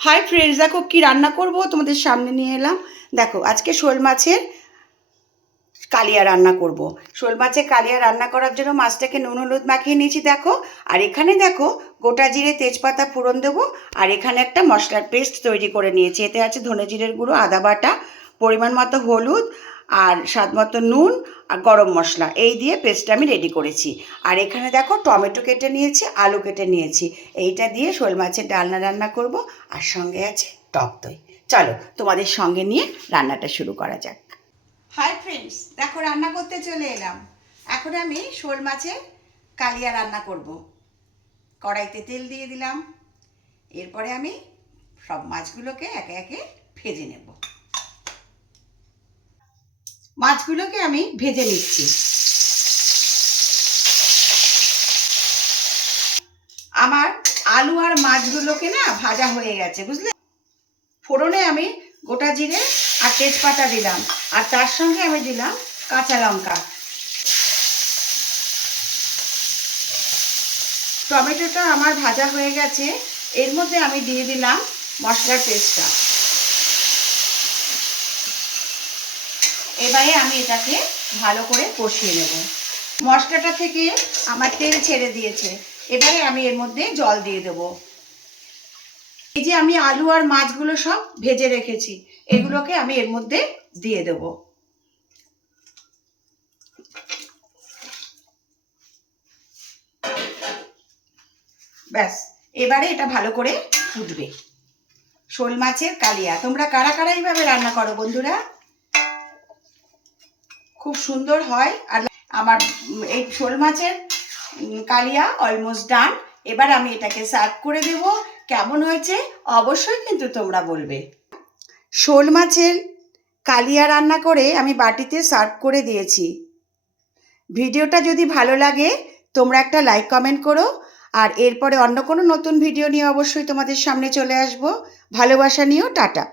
Hi friends, দেখো কি রান্না করব তোমাদের সামনে নিয়ে এলাম। দেখো আজকে শোল মাছের কালিয়া রান্না করব। শোল মাছের কালিয়া রান্না করার জন্য মাছটাকে নুন হলুদ মাখিয়ে নিয়েছি দেখো। আর এখানে দেখো গোটা জিরে তেজপাতা ফোড়ন দেবো। আর এখানে একটা মশলার পেস্ট তৈরি করে নিয়েছি। এতে আছে ধনে জিরের গুঁড়ো, আদা বাটা, পরিমাণ মতো হলুদ, আর স্বাদ মতো নুন আর গরম মশলা, এই দিয়ে পেস্টটা আমি রেডি করেছি। আর এখানে দেখো টমেটো কেটে নিয়েছি, আলু কেটে নিয়েছি। এইটা দিয়ে শোল মাছের ডালনা রান্না করব। আর সঙ্গে আছে টক দই। চলো তোমাদের সঙ্গে নিয়ে রান্নাটা শুরু করা যাক। হাই ফ্রেন্ডস, দেখো রান্না করতে চলে এলাম। এখন আমি শোল মাছের কালিয়া রান্না করব। কড়াইতে তেল দিয়ে দিলাম। এরপরে আমি সব মাছগুলোকে একে একে ভেজে নেব। মাছগুলোকে আমি ভেজে নিচ্ছি। আমার আলু আর মাছগুলোকে না ভাজা হয়ে গেছে, বুঝলে। ফোড়নে আমি গোটা জিরে আর তেজপাতা দিলাম, আর তার সঙ্গে আমি দিলাম কাঁচা লঙ্কা। টমেটোটা আমার ভাজা হয়ে গেছে। এর মধ্যে আমি দিয়ে দিলাম মশলার পেস্টটা। এবারে আমি এটাকে ভালো করে কষিয়ে নেব। মশলাটা থেকে আমার তেল ছেড়ে দিয়েছে। এবারে আমি এর মধ্যে জল দিয়ে দেব। এই যে আমি আলু আর মাছগুলো সব ভেজে রেখেছি, এগুলোকে আমি এর মধ্যে দিয়ে দেব। ব্যাস, এবারে এটা ভালো করে ফুটবে। শোল মাছের কালিয়া তোমরা কারা কারা এইভাবে রান্না করো বন্ধুরা? খুব সুন্দর হয়। আর আমার এই শোল মাছের কালিয়া অলমোস্ট ডান। এবার আমি এটাকে সার্ভ করে দেব। কেমন হয়েছে অবশ্যই কিন্তু তোমরা বলবে। শোল মাছের কালিয়া রান্না করে আমি বাটিতে সার্ভ করে দিয়েছি। ভিডিওটা যদি ভালো লাগে তোমরা একটা লাইক কমেন্ট করো। আর এরপরে অন্য কোনো নতুন ভিডিও নিয়ে অবশ্যই তোমাদের সামনে চলে আসবো। ভালোবাসা নিয়েও টাটা।